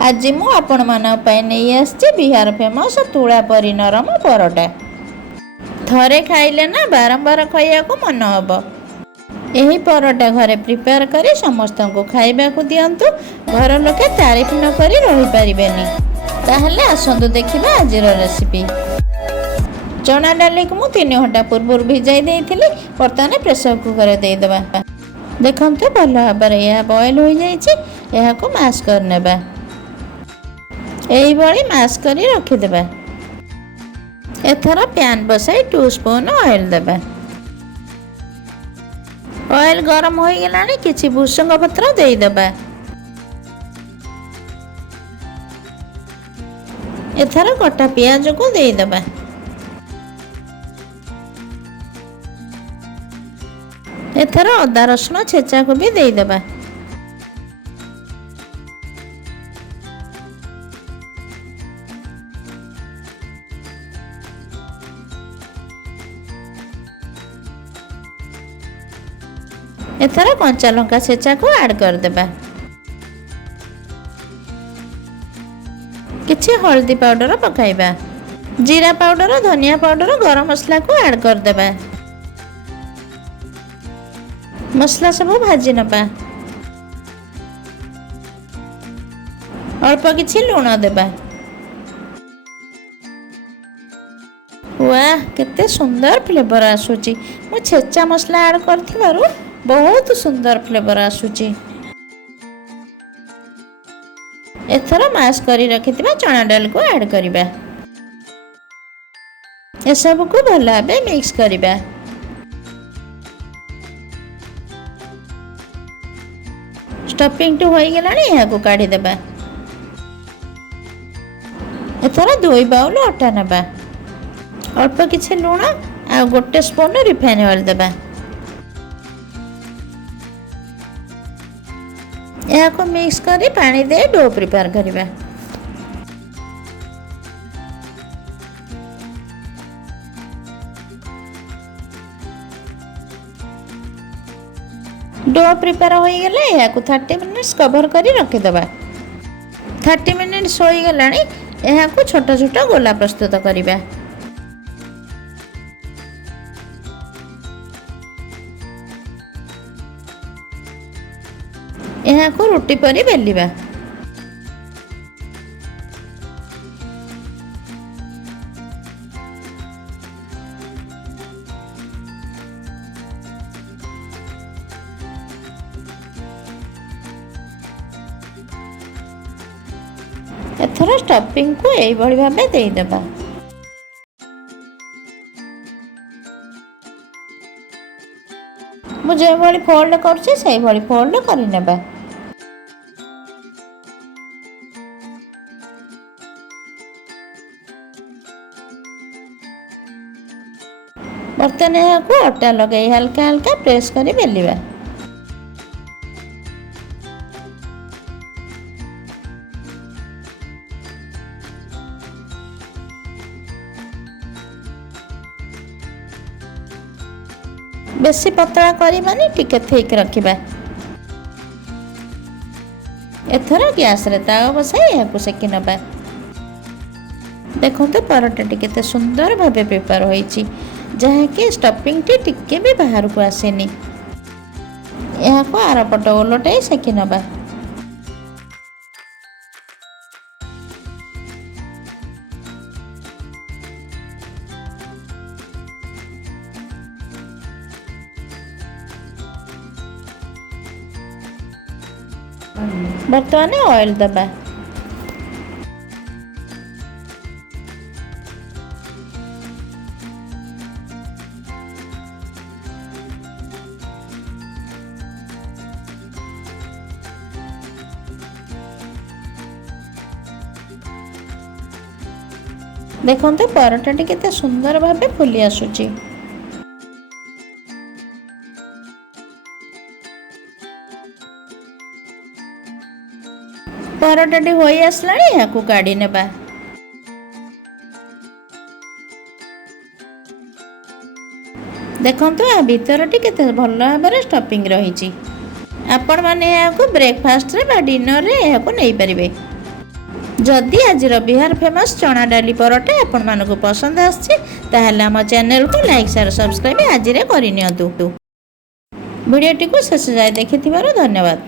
आज मु आपण मानक नहीं आसी बिहार फेमस तुलापरी नरम परोटा। थरे खाइले ना बारंबार खाइया को मन हम। यही परोटा घरे प्रिपेयर करी समस्त को खाइबा को दियंतु। घर लोके तारीफ न करी रही पारिबेनी। ताहले आसंतु देखिबा आजिर रेसिपी। चना डाली को मु 3 घंटा पूर्व भिजाई देइथिली। बर्तमान प्रेसर कुकर दे देबा। देखंतु भल भाबरे या बॉयल हो जाइछि। एहा को मैश कर नेबा। एही बळी मैश करी रखि देबा। एथरा पैन बसाई 2 स्पून ऑयल देबा। ऑयल गरम हो गलानी किछि भुसंग पत्र दे देबा। एथरा कटा प्याज को दे देबा। एथरा अदा रसुण छेचा को भी दे देबा। एथरा कंचा लंका छेचा को ऐड कर देबा। किछि हल्दी पाउडर पकाइबा। जीरा पाउडर धनिया पाउडर गरम मसला को ऐड कर देबा। मसला सब भाजी नबा। अल्प किछि लूण देबा। वाह केते सुंदर फ्लेवर आसुची। मु छेचा मसला ऐड करथिबारु बहुत सुंदर फ्लेवर आसुची। एथरा मैश करी रखिथिबा चना दाल को ऐड करिबा। ए सब को भला बे मिक्स करिबा। स्टफिंग टू होई गेलानी या को काढी देबा। एथरा 2 बाउल आटा नेबा। अल्प किछि लूण आ 1 स्पून रिफाइन ऑयल देबा। या को मिक्स करी पानी दे डो प्रिपेयर करिबा। डो प्रिपेयर हो गले या को 30 मिनिट्स कवर करी रखि देबा। 30 मिनिट्स हो गलानी या को छोटा छोटा गोला प्रस्तुत करिबा। यहाँ को रोटी परी बेलिबा। एथरा स्टफिंग को एई भली भाबे देई देबा। मु जे भली फोल्ड करछि सेई भली फोल्ड करि नेबा। बर्तन यहाँ को आटा लगे हल्का हल्का प्रेस करी बेलिबा। बेसी पतला करी माने टिके थिक रखिबा। एथरा गैस रे तावा बसाई या को सेकी नबा। देखंतु परोटा टी केते सुंदर भाबे प्रिपेयर होईची। जहाँ कि स्टफिंग टी टिके भी बाहर को आसेनी। यहाँ को आर पट ओलटे सेकी नबा। बर्तमान ऑयल दबा। देखते परोटा टी केते सुंदर भाबे फुली आसुची। परोटा टी होई आसलानी या को काढी नेबा। देखंतु आ भीतर टी केते भल भाबरे स्टफिंग रहिची। आपण माने या को ब्रेकफास्ट रे बा डिनर रे या को नै परिबे। जदि आजिर बिहार फेमस चना डाली परोटा आपण मानक पसंद आछि ताहले आम चैनल को लाइक शेयर सब्सक्राइब आज करनियंतु। वीडियोटी को शेष जाए देखिथिबारु धन्यवाद।